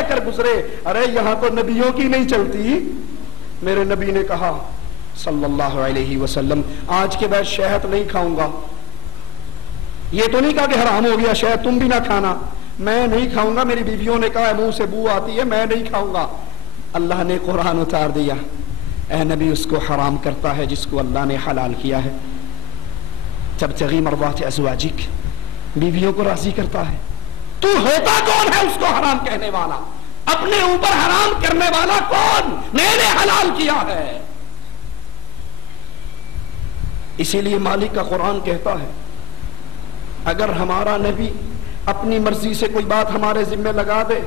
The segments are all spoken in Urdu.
کہہ کر گزرے ارے یہاں تو نبیوں کی نہیں چلتی. میرے نبی نے کہا صلی اللہ علیہ وسلم آج کے بعد شہد نہیں کھاؤں گا. یہ تو نہیں کہا کہ حرام ہو گیا شہد تم بھی نہ کھانا, میں نہیں کھاؤں گا. میری بیویوں نے کہا منہ سے بو آتی ہے میں نہیں کھاؤں گا. اللہ نے قرآن اتار دیا اے نبی اس کو حرام کرتا ہے جس کو اللہ نے حلال کیا ہے. تبتغی مرضات ازواجک, بیویوں کو راضی کرتا ہے. تو ہوتا کون ہے اس کو حرام کہنے والا؟ اپنے اوپر حرام کرنے والا کون؟ میں نے حلال کیا ہے. اسی لیے مالک کا قرآن کہتا ہے اگر ہمارا نبی اپنی مرضی سے کوئی بات ہمارے ذمہ لگا دے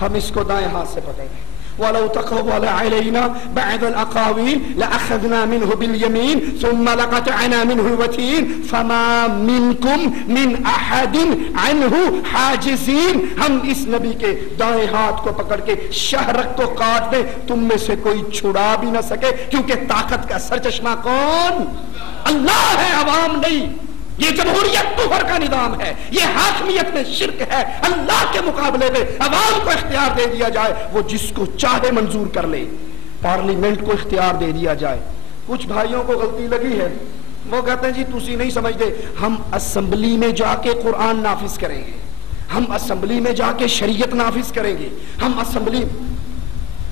ہم اس کو دائیں ہاتھ سے پکڑ لیں. وَلَوْ تَقَوَّلَ عَلَيْنَا بَعْضَ الْأَقَاوِيلِ لَأَخَذْنَا مِنْهُ بِالْيَمِينِ ثُمَّ لَقَطَعْنَا مِنْهُ الْوَتِينَ فَمَا مِنْكُمْ مِنْ أَحَدٍ عَنْهُ حَاجِزِينَ. ہم اس نبی کے دائیں ہاتھ کو پکڑ کے شہرک کو کاٹ دیں تم میں سے کوئی چھڑا بھی نہ سکے, کیونکہ طاقت کا سرچشمہ کون؟ اللہ ہے, عوام نہیں. یہ جمہوریت کفر کا نظام ہے, یہ حاکمیت میں شرک ہے. اللہ کے مقابلے میں عوام کو اختیار دے دیا جائے وہ جس کو چاہے منظور کر لے. پارلیمنٹ کو اختیار دے دیا جائے. کچھ بھائیوں کو غلطی لگی ہے, وہ کہتے ہیں جی تسی نہیں سمجھتے, ہم اسمبلی میں جا کے قرآن نافذ کریں گے, ہم اسمبلی میں جا کے شریعت نافذ کریں گے, ہم اسمبلی.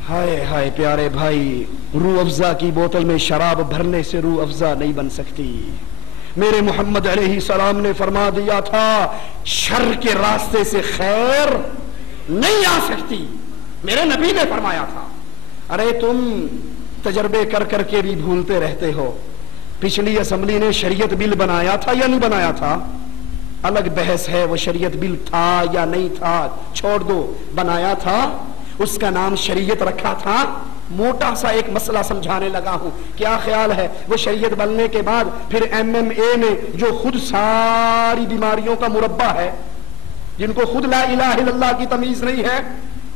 ہائے ہائے پیارے بھائی, روح افزا کی بوتل میں شراب بھرنے سے روح افزا نہیں بن سکتی. میرے محمد علیہ السلام نے فرما دیا تھا شر کے راستے سے خیر نہیں آ سکتی. میرے نبی نے فرمایا تھا. ارے تم تجربے کر کر کے بھی بھولتے رہتے ہو. پچھلی اسمبلی نے شریعت بل بنایا تھا یا نہیں بنایا تھا؟ الگ بحث ہے وہ شریعت بل تھا یا نہیں تھا, چھوڑ دو. بنایا تھا, اس کا نام شریعت رکھا تھا. موٹا سا ایک مسئلہ سمجھانے لگا ہوں. کیا خیال ہے وہ شریعت بننے کے بعد پھر MMA میں جو خود ساری بیماریوں کا مربع ہے, جن کو خود لا الہ الا اللہ کی تمیز نہیں ہے,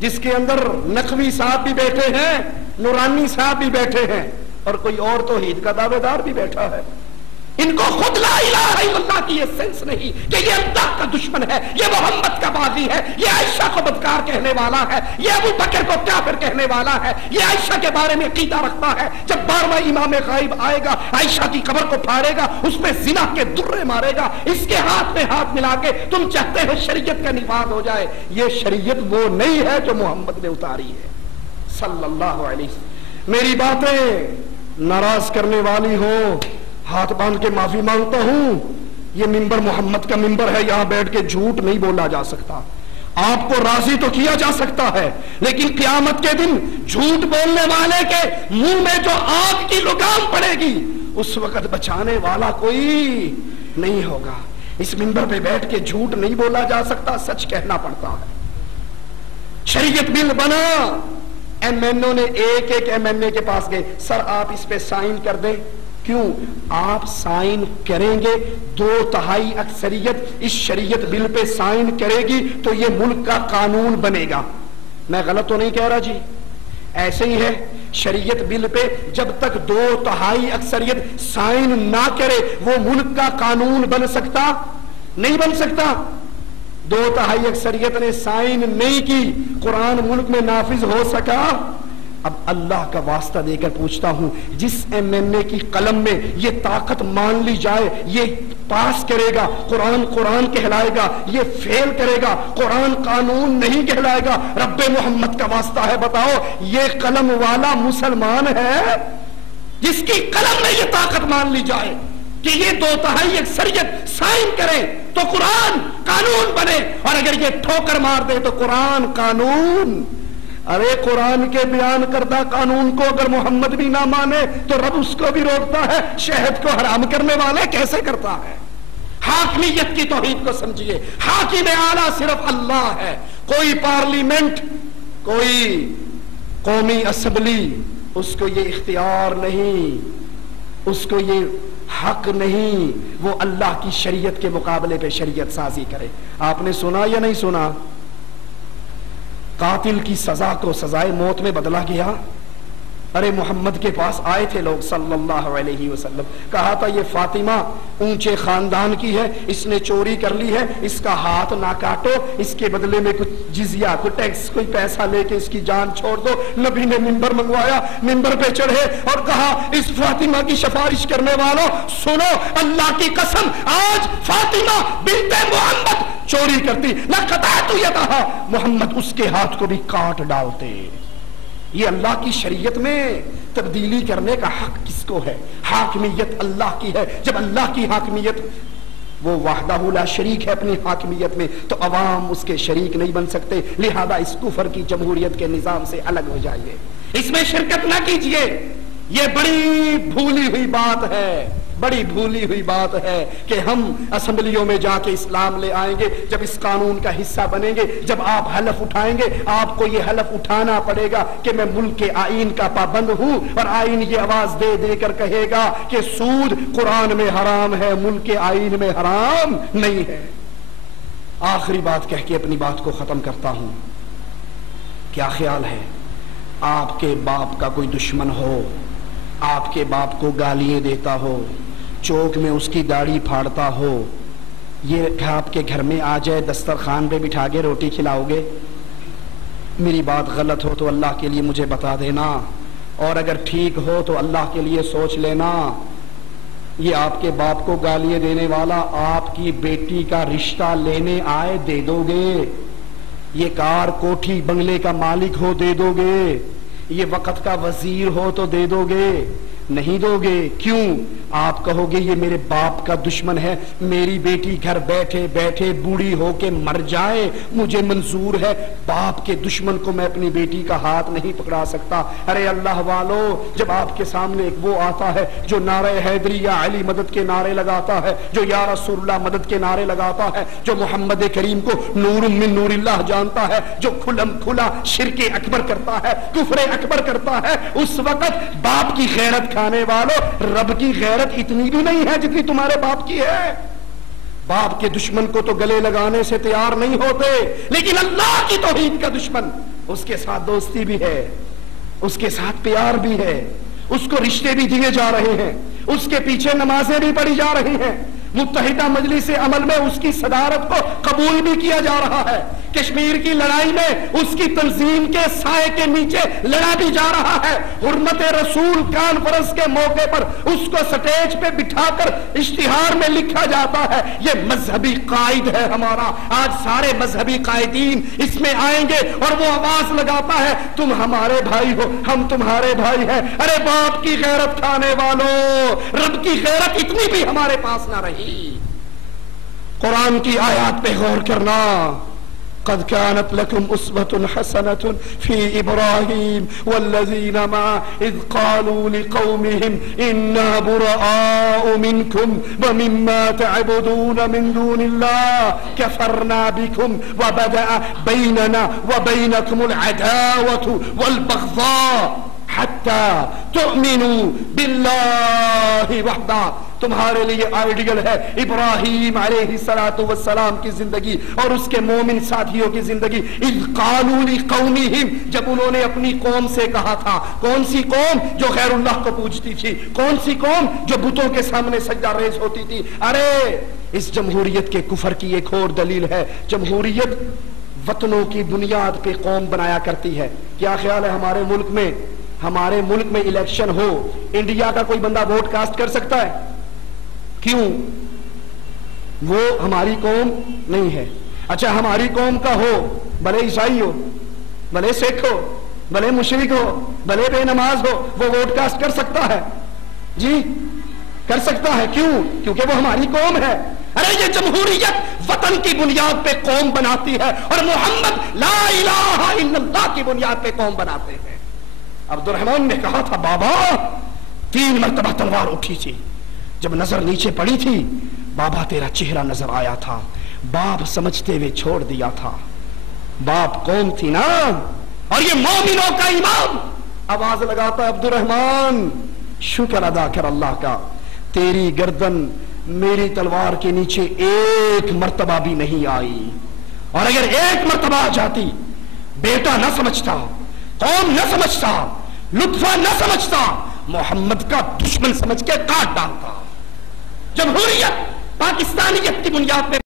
جس کے اندر نقوی صاحب بھی بیٹھے ہیں, نورانی صاحب بھی بیٹھے ہیں, اور کوئی اور توحید کا دعوے دار بھی بیٹھا ہے, ان کو خود لا الہ الا اللہ کی یہ سینس نہیں کہ یہ اللہ کا دشمن ہے, یہ محمد کا باغی ہے, یہ عائشہ کو بدکار کہنے والا ہے, یہ ابو بکر کو کافر کہنے والا ہے, یہ عائشہ کے بارے میں عقیدہ رکھتا ہے جب 12واں امام غائب آئے گا عائشہ کی قبر کو پھاڑے گا, اس میں زنا کے درے مارے گا, اس کے ہاتھ میں ہاتھ ملا کے تم چاہتے ہو شریعت کا نفاذ ہو جائے. یہ شریعت وہ نہیں ہے جو محمد نے اتاری ہے صلی اللہ علیہ وسلم. میری باتیں ناراض کرنے والی ہو ہاتھ باندھ کے معافی مانگتا ہوں. یہ ممبر محمد کا ممبر ہے, یہاں بیٹھ کے جھوٹ نہیں بولا جا سکتا. آپ کو راضی تو کیا جا سکتا ہے, لیکن قیامت کے دن جھوٹ بولنے والے کے منہ میں جو آگ کی لگام پڑے گی اس وقت بچانے والا کوئی نہیں ہوگا. اس ممبر پہ بیٹھ کے جھوٹ نہیں بولا جا سکتا, سچ کہنا پڑتا ہے. شریعت بل بنا, MNO نے ایک ایک MNA کے پاس گئے, سر آپ اس پہ سائن کر دیں. کیوں؟ آپ سائن کریں گے 2/3 اکثریت اس شریعت بل پہ سائن کرے گی تو یہ ملک کا قانون بنے گا. میں غلط تو نہیں کہہ رہا جی؟ ایسے ہی ہے, شریعت بل پہ جب تک 2/3 اکثریت سائن نہ کرے وہ ملک کا قانون بن سکتا نہیں, بن سکتا. 2/3 اکثریت نے سائن نہیں کی, قرآن ملک میں نافذ ہو سکا؟ اب اللہ کا واسطہ دے کر پوچھتا ہوں, جس MNA کی قلم میں یہ طاقت مان لی جائے یہ پاس کرے گا, قرآن قرآن کہلائے گا, یہ فیل کرے گا, قرآن قانون نہیں کہلائے گا. رب محمد کا واسطہ ہے بتاؤ یہ قلم والا مسلمان ہے جس کی قلم میں یہ طاقت مان لی جائے کہ یہ 2/3 اکثریت سائن کرے تو قرآن قانون بنے, اور اگر یہ ٹھوکر مار دے تو قرآن قانون. ارے قرآن کے بیان کردہ قانون کو اگر محمد بھی نہ مانے تو رب اس کو بھی روکتا ہے. شہد کو حرام کرنے والے کیسے کرتا ہے؟ حاکمیت کی توحید کو سمجھیے, حاکم اعلیٰ صرف اللہ ہے. کوئی پارلیمنٹ, کوئی قومی اسمبلی اس کو یہ اختیار نہیں, اس کو یہ حق نہیں وہ اللہ کی شریعت کے مقابلے پہ شریعت سازی کرے. آپ نے سنا یا نہیں سنا؟ قاتل کی سزا کو سزائے موت میں بدلا گیا. ارے محمد کے پاس آئے تھے لوگ صلی اللہ علیہ وسلم, کہا تھا یہ فاطمہ اونچے خاندان کی ہے, اس نے چوری کر لی ہے, اس کا ہاتھ نہ کاٹو, اس کے بدلے میں کچھ جزیہ, کوئی ٹیکس, کوئی پیسہ لے کے اس کی جان چھوڑ دو. نبی نے منبر منگوایا, منبر پہ چڑھے اور کہا اس فاطمہ کی سفارش کرنے والوں سنو, اللہ کی قسم آج فاطمہ بنت محمد چوری کرتی نہ قطعت یدہا, محمد اس کے ہاتھ کو بھی کاٹ ڈالتے. یہ اللہ کی شریعت میں تبدیلی کرنے کا حق کس کو ہے؟ حاکمیت اللہ کی ہے. جب اللہ کی حاکمیت, وہ وحدہ لا شریک ہے اپنی حاکمیت میں, تو عوام اس کے شریک نہیں بن سکتے. لہذا اس کفر کی جمہوریت کے نظام سے الگ ہو جائیے, اس میں شرکت نہ کیجیے. یہ بڑی بھولی ہوئی بات ہے, بڑی بھولی ہوئی بات ہے کہ ہم اسمبلیوں میں جا کے اسلام لے آئیں گے, جب اس قانون کا حصہ بنیں گے, جب آپ حلف اٹھائیں گے, آپ کو یہ حلف اٹھانا پڑے گا کہ میں ملک کے آئین کا پابند ہوں, اور آئین یہ آواز دے دے کر کہے گا کہ سود قرآن میں حرام ہے, ملک کے آئین میں حرام نہیں ہے. آخری بات کہہ کے اپنی بات کو ختم کرتا ہوں. کیا خیال ہے آپ کے باپ کا کوئی دشمن ہو, آپ کے باپ کو گالیاں دیتا ہو, چوک میں اس کی داڑھی پھاڑتا ہو, یہ آپ کے گھر میں آ جائے, دسترخوان پہ بٹھا کے روٹی کھلاؤ گے؟ میری بات غلط ہو تو اللہ کے لیے مجھے بتا دینا, اور اگر ٹھیک ہو تو اللہ کے لیے سوچ لینا. یہ آپ کے باپ کو گالیاں دینے والا آپ کی بیٹی کا رشتہ لینے آئے, دے دو گے؟ یہ کار کوٹھی بنگلے کا مالک ہو, دے دو گے؟ یہ وقت کا وزیر ہو تو دے دو گے؟ نہیں دو گے. کیوں؟ آپ کہو گے یہ میرے باپ کا دشمن ہے, میری بیٹی گھر بیٹھے بیٹھے بوڑھی ہو کے مر جائے مجھے منظور ہے, باپ کے دشمن کو میں اپنی بیٹی کا ہاتھ نہیں پکڑا سکتا. ارے اللہ والو, جب آپ کے سامنے ایک وہ آتا ہے جو نعرہ حیدری یا علی مدد کے نعرے لگاتا ہے, جو یا رسول اللہ مدد کے نعرے لگاتا ہے, جو محمد کریم کو نور من نور اللہ جانتا ہے, جو کھلم کھلا شرک اکبر کرتا ہے, کفر اکبر کرتا ہے, اس وقت باپ کی غیرت کھانے والوں, رب کی غیرت اتنی بھی نہیں ہے جتنی تمہارے باپ کی ہے. باپ کے دشمن کو تو گلے لگانے سے تیار نہیں ہوتے, لیکن اللہ کی توحید کا دشمن, اس کے ساتھ دوستی بھی ہے, اس کے ساتھ پیار بھی ہے, اس کو رشتے بھی دیے جا رہے ہیں, اس کے پیچھے نمازیں بھی پڑھی جا رہی ہیں, متحدہ مجلس عمل میں اس کی صدارت کو قبول بھی کیا جا رہا ہے, کشمیر کی لڑائی میں اس کی تنظیم کے سائے کے نیچے لڑا بھی جا رہا ہے, حرمت رسول کانفرنس کے موقع پر اس کو سٹیج پہ بٹھا کر اشتہار میں لکھا جاتا ہے یہ مذہبی قائد ہے ہمارا. آج سارے مذہبی قائدین اس میں آئیں گے اور وہ آواز لگاتا ہے تم ہمارے بھائی ہو, ہم تمہارے بھائی ہیں. ارے باپ کی غیرت کھانے والوں, رب کی غیرت اتنی بھی ہمارے پاس نہ رہی. قرآن کی آیات پہ غور کرنا. قد كانت لكم أسوة حسنة في إبراهيم والذين معه إذ قالوا لقومهم إنا براء منكم ومما تعبدون من دون الله كفرنا بكم وبدأ بيننا وبينكم العداوة والبغضاء حتى تؤمنوا بالله وحده. تمہارے لیے آئیڈیل ہے ابراہیم علیہ السلام کی زندگی اور اس کے مومن ساتھیوں کی زندگی. اذ قالوا لقومہم, جب انہوں نے اپنی قوم سے کہا تھا. کون سی قوم؟ جو غیر اللہ کو پوجتی تھی. کون سی قوم؟ جو بتوں کے سامنے سجدہ ریز ہوتی تھی. ارے اس جمہوریت کے کفر کی ایک اور دلیل ہے, جمہوریت وطنوں کی بنیاد پہ قوم بنایا کرتی ہے. کیا خیال ہے ہمارے ملک میں الیکشن ہو, انڈیا کا کوئی بندہ ووٹ کاسٹ کر سکتا ہے؟ کیوں؟ وہ ہماری قوم نہیں ہے. اچھا ہماری قوم کا ہو, بھلے عیسائی ہو, بھلے سکھ ہو, بھلے مشرک ہو, بھلے بے نماز ہو, وہ ووٹ کاسٹ کر سکتا ہے؟ جی کر سکتا ہے. کیوں؟ کیونکہ وہ ہماری قوم ہے. ارے یہ جمہوریت وطن کی بنیاد پہ قوم بناتی ہے اور محمد لا الہ الا اللہ کی بنیاد پہ قوم بناتے ہیں. عبد الرحمن نے کہا تھا بابا 3 مرتبہ تلوار اٹھی تھی, جب نظر نیچے پڑی تھی بابا تیرا چہرہ نظر آیا تھا, باپ سمجھتے ہوئے چھوڑ دیا تھا. باپ قوم تھی نا, اور یہ مومنوں کا امام. آواز لگاتا عبد الرحمن شکر ادا کر اللہ کا, تیری گردن میری تلوار کے نیچے 1 مرتبہ بھی نہیں آئی, اور اگر 1 مرتبہ آ جاتی بیٹا نہ سمجھتا, قوم نہ سمجھتا, لطفہ نہ سمجھتا، محمد کا دشمن سمجھ کے کاٹ ڈالتا۔ جمہوریت پاکستانیت کی بنیاد پہ